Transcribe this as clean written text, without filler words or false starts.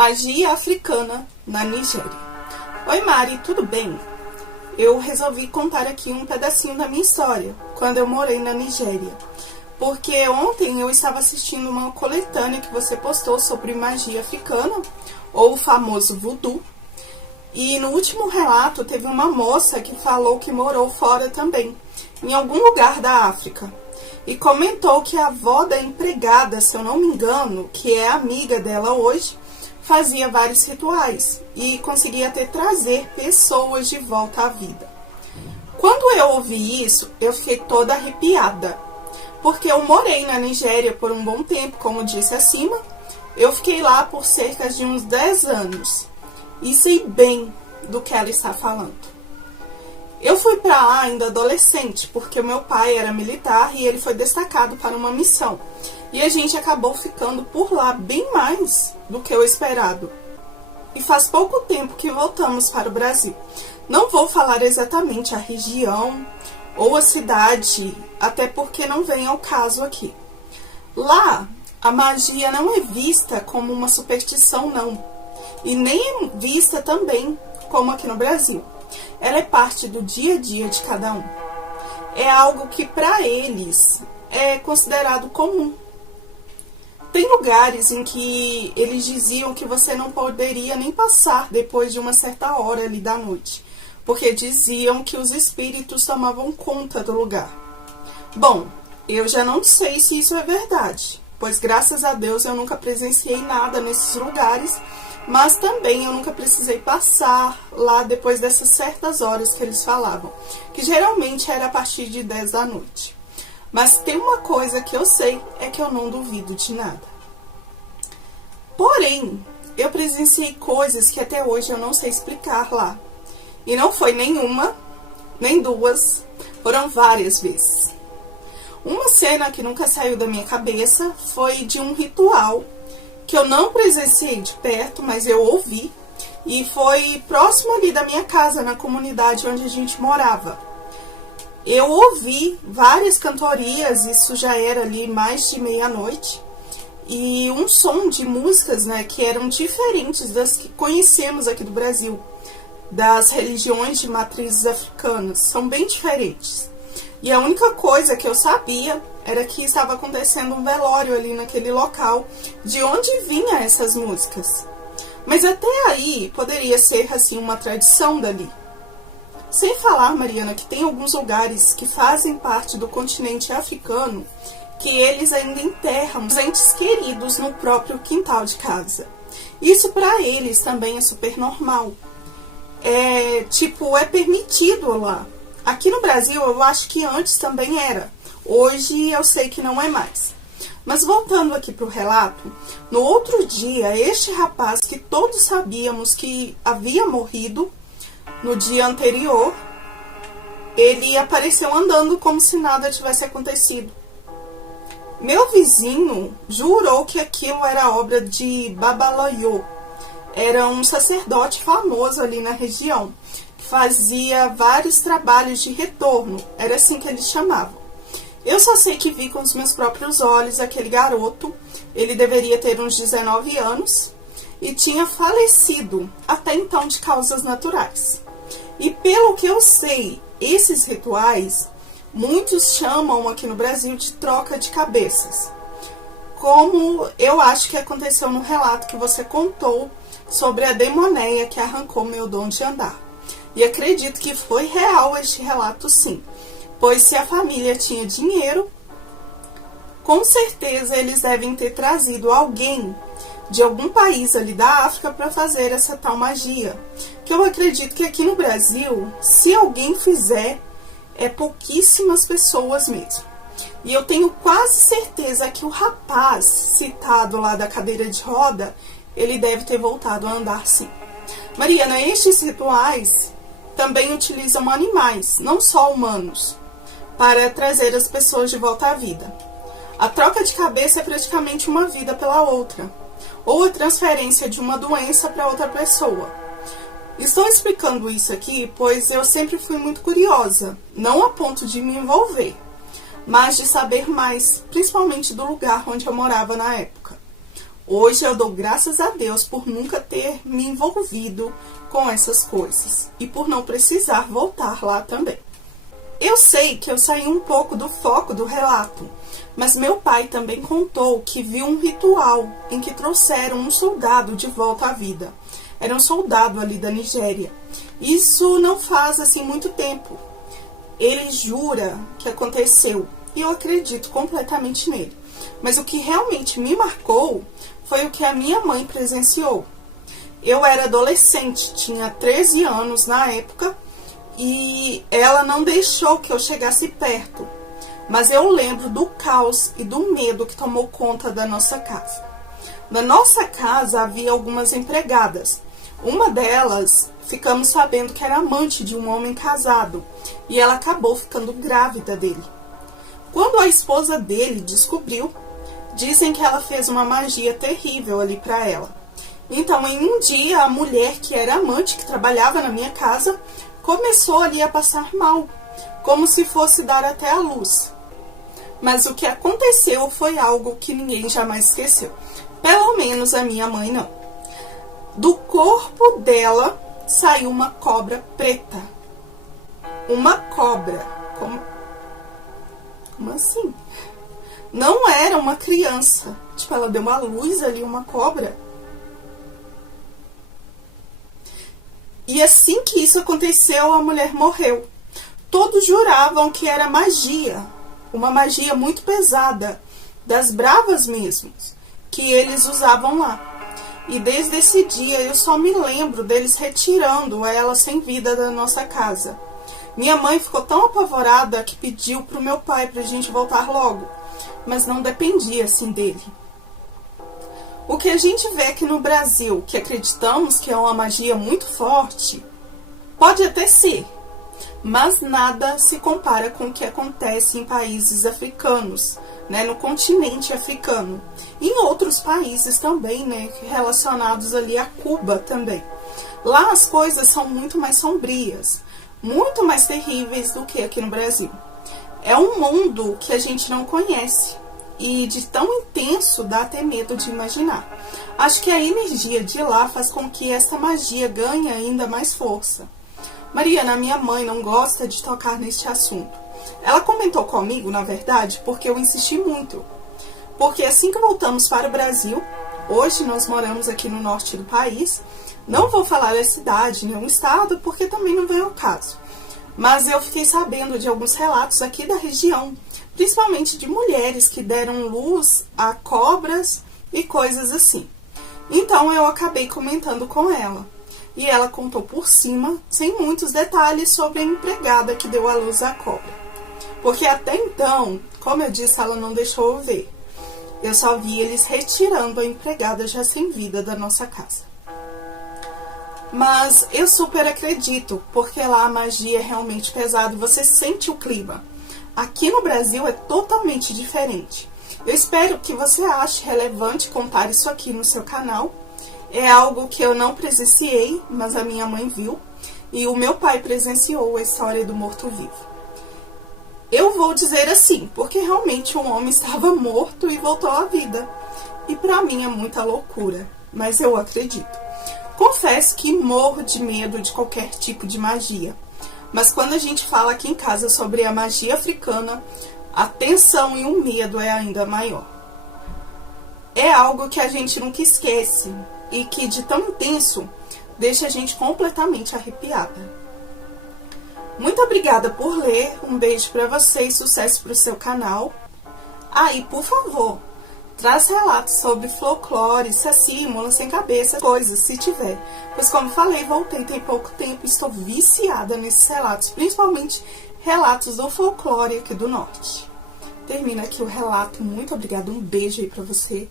Magia africana na Nigéria. Oi Mari, tudo bem? Eu resolvi contar aqui um pedacinho da minha história, quando eu morei na Nigéria. Porque ontem eu estava assistindo uma coletânea que você postou sobre magia africana, ou o famoso voodoo. E no último relato teve uma moça que falou que morou fora também, em algum lugar da África. E comentou que a avó da empregada, se eu não me engano, que é amiga dela hoje, fazia vários rituais e conseguia até trazer pessoas de volta à vida. Quando eu ouvi isso, eu fiquei toda arrepiada, porque eu morei na Nigéria por um bom tempo, como disse acima. Eu fiquei lá por cerca de uns 10 anos e sei bem do que ela está falando. Eu fui para lá ainda adolescente, porque o meu pai era militar e ele foi destacado para uma missão. E a gente acabou ficando por lá bem mais do que o esperado. E faz pouco tempo que voltamos para o Brasil. Não vou falar exatamente a região ou a cidade, até porque não vem ao caso aqui. Lá, a magia não é vista como uma superstição, não. E nem é vista também como aqui no Brasil. Ela é parte do dia a dia de cada um. É algo que para eles é considerado comum. Tem lugares em que eles diziam que você não poderia nem passar depois de uma certa hora ali da noite, porque diziam que os espíritos tomavam conta do lugar. Bom, eu já não sei se isso é verdade, pois graças a Deus eu nunca presenciei nada nesses lugares, mas também eu nunca precisei passar lá depois dessas certas horas que eles falavam, que geralmente era a partir de 10 da noite. Mas tem uma coisa que eu sei, é que eu não duvido de nada. Porém, eu presenciei coisas que até hoje eu não sei explicar lá. E não foi nenhuma, nem duas, foram várias vezes. Uma cena que nunca saiu da minha cabeça foi de um ritual que eu não presenciei de perto, mas eu ouvi, e foi próximo ali da minha casa, na comunidade onde a gente morava. Eu ouvi várias cantorias, isso já era ali mais de meia-noite, e um som de músicas, né, que eram diferentes das que conhecemos aqui do Brasil, das religiões de matrizes africanas, são bem diferentes. E a única coisa que eu sabia era que estava acontecendo um velório ali naquele local, de onde vinham essas músicas. Mas até aí poderia ser assim uma tradição dali. Sem falar, Mariana, que tem alguns lugares que fazem parte do continente africano que eles ainda enterram os entes queridos no próprio quintal de casa. Isso para eles também é super normal. É permitido lá. Aqui no Brasil eu acho que antes também era. Hoje eu sei que não é mais. Mas voltando aqui para o relato, no outro dia, este rapaz que todos sabíamos que havia morrido no dia anterior, ele apareceu andando como se nada tivesse acontecido. Meu vizinho jurou que aquilo era obra de Babaloyo. Era um sacerdote famoso ali na região, que fazia vários trabalhos de retorno, era assim que eles chamavam. Eu só sei que vi com os meus próprios olhos aquele garoto, ele deveria ter uns 19 anos, e tinha falecido até então de causas naturais. E pelo que eu sei, esses rituais, muitos chamam aqui no Brasil de troca de cabeças. Como eu acho que aconteceu no relato que você contou sobre a demoneia que arrancou meu dom de andar. E acredito que foi real este relato sim, pois se a família tinha dinheiro, com certeza eles devem ter trazido alguém de algum país ali da África para fazer essa tal magia. Que eu acredito que aqui no Brasil, se alguém fizer, é pouquíssimas pessoas mesmo. E eu tenho quase certeza que o rapaz citado lá da cadeira de roda, ele deve ter voltado a andar sim. Mariana, estes rituais também utilizam animais, não só humanos, para trazer as pessoas de volta à vida. A troca de cabeça é praticamente uma vida pela outra, ou a transferência de uma doença para outra pessoa. Estou explicando isso aqui, pois eu sempre fui muito curiosa, não a ponto de me envolver, mas de saber mais, principalmente do lugar onde eu morava na época. Hoje eu dou graças a Deus por nunca ter me envolvido com essas coisas e por não precisar voltar lá também. Eu sei que eu saí um pouco do foco do relato, mas meu pai também contou que viu um ritual em que trouxeram um soldado de volta à vida. Era um soldado ali da Nigéria. Isso não faz assim muito tempo. Ele jura que aconteceu e eu acredito completamente nele. Mas o que realmente me marcou foi o que a minha mãe presenciou. Eu era adolescente, tinha 13 anos na época, e ela não deixou que eu chegasse perto. Mas eu lembro do caos e do medo que tomou conta da nossa casa. Na nossa casa havia algumas empregadas. Uma delas, ficamos sabendo que era amante de um homem casado, e ela acabou ficando grávida dele. Quando a esposa dele descobriu, dizem que ela fez uma magia terrível ali para ela. Então, em um dia, a mulher que era amante, que trabalhava na minha casa, começou ali a passar mal, como se fosse dar até a luz. Mas o que aconteceu foi algo que ninguém jamais esqueceu. Pelo menos a minha mãe não. Do corpo dela saiu uma cobra preta. Uma cobra. Como assim? Não era uma criança. Tipo, ela deu uma luz ali, uma cobra. E assim que isso aconteceu, a mulher morreu. Todos juravam que era magia. Uma magia muito pesada. Das bravas mesmo. Que eles usavam lá. E desde esse dia eu só me lembro deles retirando ela sem vida da nossa casa. Minha mãe ficou tão apavorada que pediu pro meu pai pra gente voltar logo. Mas não dependia assim dele. O que a gente vê aqui no Brasil, que acreditamos que é uma magia muito forte, pode até ser, mas nada se compara com o que acontece em países africanos, né, no continente africano, em outros países também, né, relacionados ali a Cuba também. Lá as coisas são muito mais sombrias, muito mais terríveis do que aqui no Brasil. É um mundo que a gente não conhece. E de tão intenso dá até medo de imaginar. Acho que a energia de lá faz com que essa magia ganhe ainda mais força. Mariana, minha mãe, não gosta de tocar neste assunto. Ela comentou comigo, na verdade, porque eu insisti muito. Porque assim que voltamos para o Brasil, hoje nós moramos aqui no norte do país, não vou falar a cidade, nem o estado, porque também não vem ao caso. Mas eu fiquei sabendo de alguns relatos aqui da região, principalmente de mulheres que deram luz a cobras e coisas assim. Então eu acabei comentando com ela. E ela contou por cima, sem muitos detalhes, sobre a empregada que deu à luz à cobra. Porque até então, como eu disse, ela não deixou eu ver. Eu só vi eles retirando a empregada já sem vida da nossa casa. Mas eu super acredito, porque lá a magia é realmente pesada, você sente o clima. Aqui no Brasil é totalmente diferente. Eu espero que você ache relevante contar isso aqui no seu canal. É algo que eu não presenciei, mas a minha mãe viu. E o meu pai presenciou a história do morto-vivo. Eu vou dizer assim, porque realmente um homem estava morto e voltou à vida. E pra mim é muita loucura, mas eu acredito. Confesso que morro de medo de qualquer tipo de magia. Mas quando a gente fala aqui em casa sobre a magia africana, a tensão e o medo é ainda maior. É algo que a gente nunca esquece e que de tão intenso deixa a gente completamente arrepiada. Muito obrigada por ler, um beijo para você e sucesso para o seu canal. E por favor, traz relatos sobre folclore, saci, mula sem cabeça, coisas, se tiver. Pois como falei, voltei tem pouco tempo e estou viciada nesses relatos, principalmente relatos do folclore aqui do norte. Termina aqui o relato, muito obrigada, um beijo aí pra você.